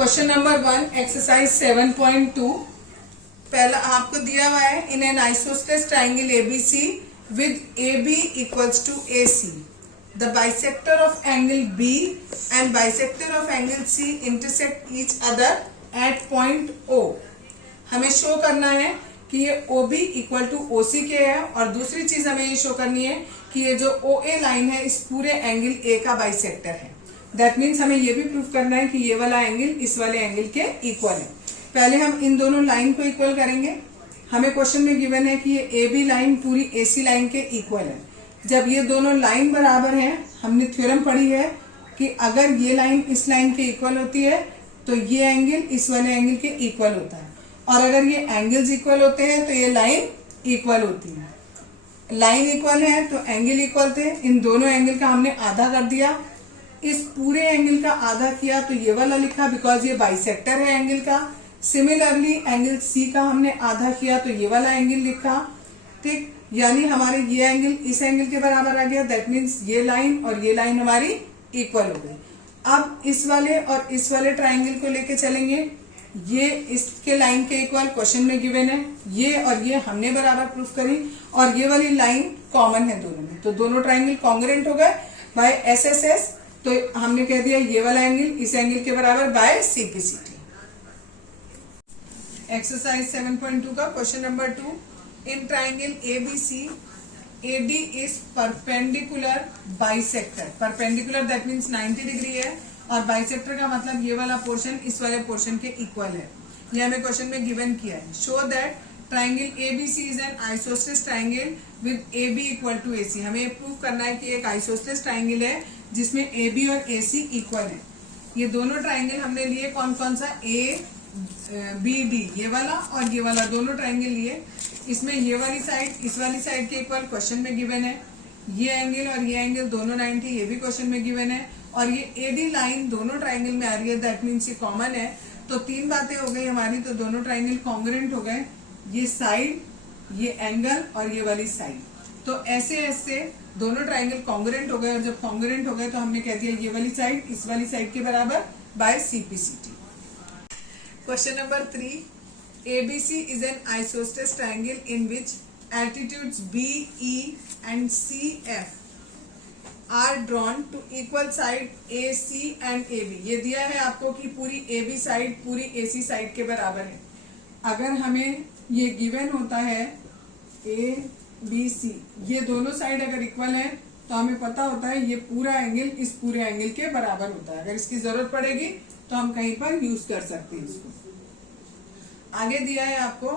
Question number 1 exercise 7.2। पहला आपको दिया हुआ है in an isosceles triangle ABC with AB equals to AC the bisector of angle B and bisector of angle C intersect each other at point O। हमें show करना है कि ये OB इक्वल टू OC के है और दूसरी चीज हमें ये शो करनी है कि ये जो OA लाइन है इस पूरे एंगल A का बाइसेक्टर है। दैट मीन्स हमें ये भी प्रूफ करना है कि ये वाला एंगल इस वाले एंगल के इक्वल है। पहले हम इन दोनों लाइन को इक्वल करेंगे। हमें क्वेश्चन में गिवन है कि ये AB लाइन पूरी AC लाइन के इक्वल है। जब ये दोनों लाइन बराबर हैं, हमने थ्योरम पढ़ी है कि अगर ये लाइन इस लाइन के इक्वल होती है तो ये एंगल इस वाले एंगल के इक्वल होता है, और अगर ये एंगल्स इक्वल होते हैं तो ये लाइन इक्वल होती है। लाइन इक्वल है तो एंगल इक्वल थे, इन दोनों एंगल का हमने आधा कर दिया। इस पूरे एंगल का आधा किया तो ये वाला लिखा बिकॉज ये बाइसेक्टर है एंगल का। सिमिलरली एंगल C का हमने आधा किया तो ये वाला एंगल लिखा। ठीक, यानी हमारे ये एंगल इस एंगल के बराबर आ गया। दैट मीन्स ये लाइन और ये लाइन हमारी इक्वल हो गई। अब इस वाले और इस वाले ट्राइंगल को लेके चलेंगे। ये इसके लाइन के इक्वल क्वेश्चन में गिवन है, ये और ये हमने बराबर प्रूफ करी, और ये वाली लाइन कॉमन है दोनों में, तो दोनों ट्राइंगल कॉन्ग्रुएंट हो गए बाय SSS। तो हमने कह दिया ये वाला एंगल इस एंगल के बराबर बाय CPCT। एक्सरसाइज 7.2 का question number 2। In triangle ABC AD is perpendicular bisector. Perpendicular that means 90 degree है, और बाइसेक्टर का मतलब ये वाला पोर्शन इस वाले पोर्शन के इक्वल है। ये हमें क्वेश्चन में गिवन किया है। Show that triangle ABC is an isosceles triangle with AB equal to AC। हमें प्रूफ करना है कि एक आइसोसेलेस ट्राइंगल है जिसमें AB और AC इक्वल है। ये दोनों ट्राइंगल हमने लिए कौन कौन सा, ABD ये वाला और ये वाला, दोनों ट्राइंगल लिए। इसमें ये वाली साइड इस वाली साइड के इक्वल क्वेश्चन में गिवन है। ये एंगल और ये एंगल दोनों 90 ये भी क्वेश्चन में गिवन है, और ये AD लाइन दोनों ट्राइंगल में आ रही है। दैट मीन्स ये कॉमन है। तो तीन बातें हो गई हमारी, तो दोनों ट्राइंगल कॉन्ग्रुएंट हो गए। ये साइड, ये एंगल और ये वाली साइड, तो ऐसे ऐसे दोनों ट्राइंगल कॉन्ग्रुएंट हो गए, और जब कॉन्ग्रुएंट हो गए तो हमने कह दिया ये वाली साइड इस वाली साइड के बराबर by CPCT। Question number 3। ABC is an isosceles triangle in which altitudes B, E and CF are drawn to equal side AC and AB। ये दिया है आपको कि पूरी AB साइड पूरी AC साइड के बराबर है। अगर हमें ये गिवन होता है ABC, ये दोनों साइड अगर इक्वल है तो हमें पता होता है ये पूरा एंगल इस पूरे एंगल के बराबर होता है। अगर इसकी जरूरत पड़ेगी तो हम कहीं पर यूज कर सकते हैं इसको। आगे दिया है आपको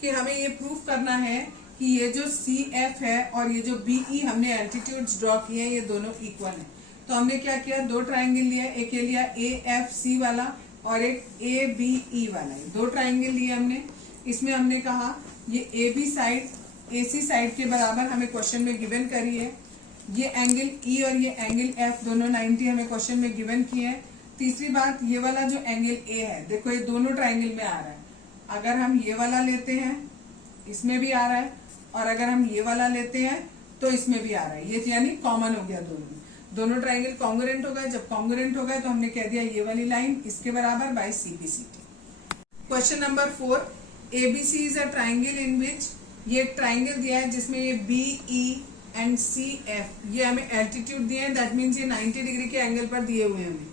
कि हमें ये प्रूफ करना है कि ये जो CF है और ये जो BE हमने एल्टीट्यूड्स ड्रॉ किए हैं ये दोनों इक्वल हैं। तो हमने क्या किया, दो ट्राइंगल लिए, एक ये लिया AFC वाला और एक ABE वाला, दो ट्राइंगल लिए हमने। इसमें हमने कहा ये AB साइड AC साइड के बराबर हमें क्वेश्चन में गिवन करी है। ये एंगल E और ये एंगल F दोनों 90 हमें क्वेश्चन में गिवन किए हैं। तीसरी बात, ये वाला जो एंगल A है, देखो ये दोनों ट्राइंगल में आ रहा है। अगर हम ये वाला लेते हैं इसमें भी आ रहा है, और अगर हम ये वाला लेते हैं तो इसमें भी आ रहा है। ये यानी कॉमन हो गया दोनों ट्राइंगल कॉन्ग्रुएंट हो गए। जब कॉन्ग्रुएंट हो गए तो हमने कह दिया ये वाली लाइन इसके बराबर by CPCT। Question number 4। ABC is a triangle in which, ये एक ट्राइंगल दिया है जिसमें ये BE एंड CF ये हमें एल्टीट्यूड दिए हैं। दैट मीन्स ये 90 डिग्री के एंगल पर दिए हुए हैं हमें,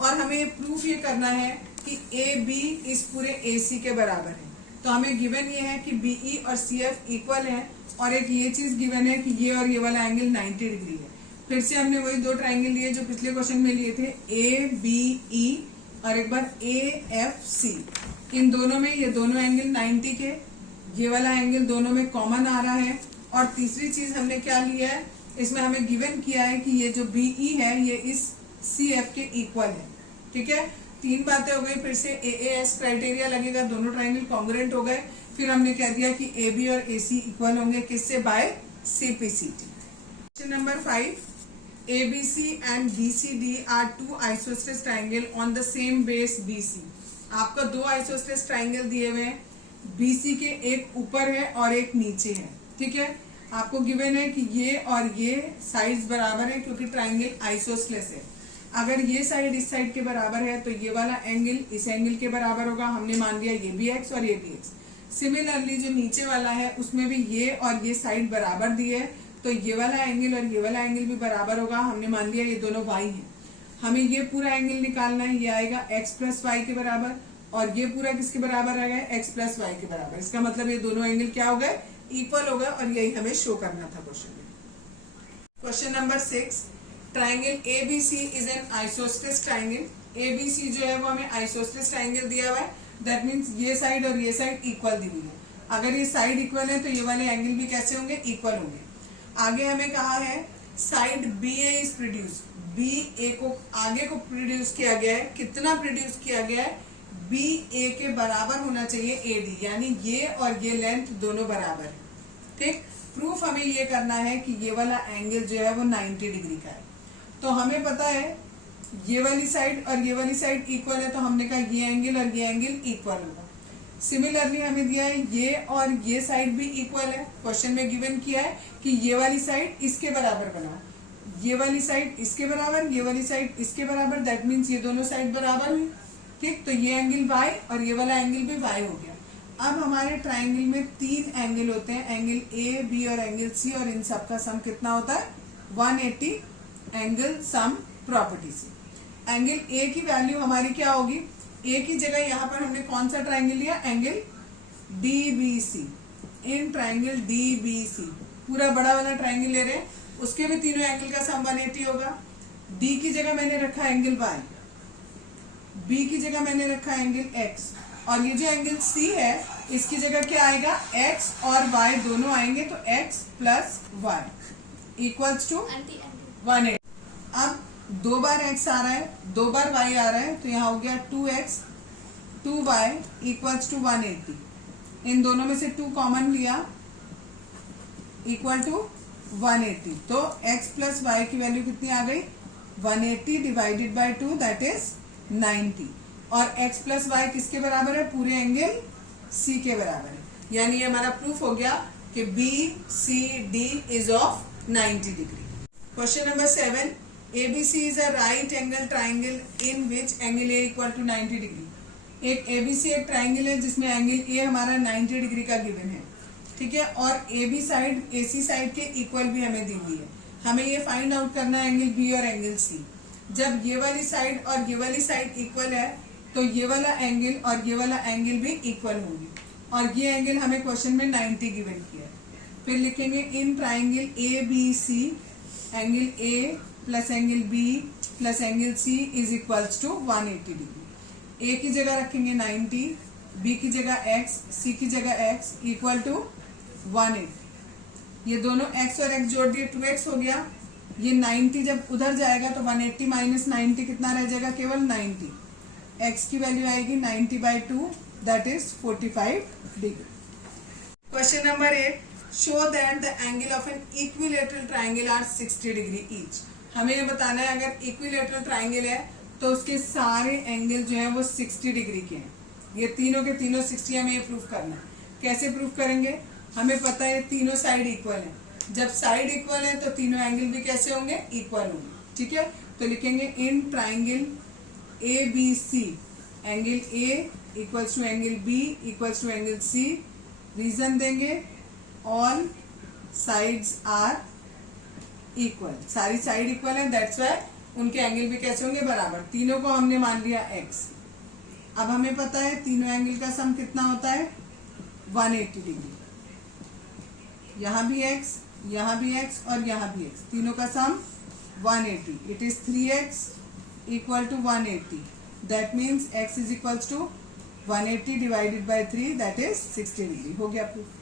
और हमें प्रूफ ये करना है कि AB इस पूरे AC के बराबर है। तो हमें गिवन ये है कि BE और CF इक्वल है, और एक ये चीज गिवन है कि ये और ये वाला एंगल 90 डिग्री है। फिर से हमने वही दो ट्राइंगल लिए जो पिछले क्वेश्चन में लिए थे, ABE और एक बार AFC। इन दोनों में ये दोनों एंगल 90 के, ये वाला एंगल दोनों में कॉमन आ रहा है। और तीसरी चीज हमने क्या लिया है, इसमें हमें गिवन किया है कि ये जो BE है ये इस CF के इक्वल है। ठीक है, तीन बातें हो गई। फिर से AAS क्राइटेरिया लगेगा, दोनों ट्राइंगल कॉन्ग्रुएंट हो गए। फिर हमने कह दिया कि AB और AC इक्वल होंगे, किससे, by CPCT। Question number 5। ABC and BCD are two isosceles triangle on the same base BC। आपको दो आइसोसेलेस ट्राइंगल दिए हुए हैं, BC के एक ऊपर है और एक नीचे है। ठीक है, आपको गिवन है कि ये और ये साइड्स बराबर है क्योंकि ट्राइंगल आइसोसेलेस है। अगर ये साइड इस साइड के बराबर है तो ये वाला एंगल इस एंगल के बराबर होगा, हमने मान लिया ये भी x और ये भी x। सिमिलरली जो नीचे वाला है उसमें भी ये और ये साइड बराबर दी है, तो ये वाला एंगल और ये वाला एंगल भी बराबर होगा, हमने मान लिया ये दोनों y है। हमें ये पूरा एंगल निकालना है, ये आएगा x प्लस वाई के बराबर, और ये पूरा किसके बराबर आ गया, x प्लस वाई के बराबर। इसका मतलब ये दोनों एंगल क्या हो गए, इक्वल हो गए, और यही हमें शो करना था क्वेश्चन में। Question number 6, triangle ABC is an isosceles triangle. ABC जो है वो हमें आइसोस्सेलेस ट्राइंगल दिया हुआ है, दैट मीन्स ये साइड और ये साइड इक्वल दी हुई है। अगर ये साइड इक्वल है तो ये वाले एंगल भी कैसे होंगे, इक्वल होंगे। आगे हमें कहा है side BA is produce, BA को आगे को प्रोड्यूस किया गया है, कितना प्रोड्यूस किया गया है, BA के बराबर होना चाहिए AD, यानी ये और ये लेंथ दोनों बराबर है। ठीक, प्रूफ हमें ये करना है कि ये वाला एंगल जो है वो 90 डिग्री का है। तो हमें पता है ये वाली साइड और ये वाली साइड इक्वल है, तो हमने कहा ये एंगल और ये एंगल इक्वल होगा। सिमिलरली हमें दिया है ये और ये साइड भी इक्वल है, क्वेश्चन में गिवन किया है कि ये वाली साइड इसके बराबर बनाओ, ये वाली साइड इसके बराबर, ये वाली साइड इसके बराबर, दैट मीन्स ये दोनों साइड बराबर हुई। ठीक, तो ये एंगल y और ये वाला एंगल भी y हो गया। अब हमारे ट्राइंगल में 3 एंगल होते हैं, एंगल A, B और एंगल C, और इन सब का सम कितना होता है, 180 एंगल सम प्रॉपर्टी से। एंगल A की वैल्यू हमारी क्या होगी, A की जगह यहाँ पर हमने कौन सा ट्राइंगल लिया, angle DBC। In triangle DBC पूरा बड़ा वाला ट्राइंगल ले रहे हैं, उसके भी तीनों एंगल का सम 180 होगा। D की जगह मैंने रखा एंगल Y, B की जगह मैंने रखा एंगल X, और ये जो एंगल C है इसकी जगह क्या आएगा, X और Y दोनों आएंगे, तो X plus Y equals to 180। अब 2 बार x आ रहा है, 2 बार y आ रहा है, तो यहाँ हो गया 2x 2y इक्वल्स टू 180। इन दोनों में से 2 कॉमन लिया, इक्वल टू 180, तो x प्लस वाई की वैल्यू कितनी आ गई, 180 डिवाइडेड बाय 2 दैट इज 90। और x प्लस वाई किसके बराबर है, पूरे एंगल C के बराबर है। यानी ये हमारा प्रूफ हो गया कि BCD is of 90 degree. Question number 7, ABC is a right angle triangle in which angle A equal to 90 degree. एक ABC एक ट्राइंगल है जिसमें एंगल A हमारा 90 डिग्री का गिवन है, ठीक है, और AB साइड AC साइड के इक्वल भी हमें दी हुई है। हमें ये फाइंड आउट करना है एंगल B और एंगल C। जब ये वाली साइड और ये वाली साइड इक्वल है तो ये वाला एंगल और ये वाला एंगल भी इक्वल होंगे, और ये एंगल हमें क्वेश्चन में 90 गिवन किया है। फिर लिखेंगे in triangle ABC angle A plus angle B plus angle C is equals to 180 degree. A की जगह रखेंगे 90, B की जगह x, C की जगह x इक्वल टू 180। ये दोनों x और x जोड़ दिए, 2x हो गया। ये 90 जब उधर जाएगा तो 180 माइनस 90 कितना रह जाएगा, केवल 90। x की वैल्यू आएगी 90 by 2 that is 45 degree. Question number 8, show that the angle of an equilateral triangle are 60 degree each. हमें ये बताना है अगर इक्विलेटरल ट्राइंगल है तो उसके सारे एंगल जो है वो 60 डिग्री के हैं। ये तीनों के तीनों 60, हमें ये प्रूफ करना है। कैसे प्रूफ करेंगे, हमें पता है तीनों साइड इक्वल है। जब साइड इक्वल है तो तीनों एंगल भी कैसे होंगे, इक्वल होंगे। ठीक है, तो लिखेंगे in triangle ABC angle A equals to angle B equals to angle C। Reason देंगे ऑल साइड्स आर इक्वल, सारी साइड इक्वल है, दैट्स व्हाई उनके एंगल भी कैसे होंगे, बराबर। तीनों को हमने मान लिया x। अब हमें पता है तीनों एंगल का सम कितना होता है, 180 डिग्री। यहाँ भी x, यहाँ भी x और यहाँ भी x, तीनों का sum 180। It is 3x equal to 180, that means x is equals to 180 divided by 3 that is 60 degree. हो गया प्रूफ।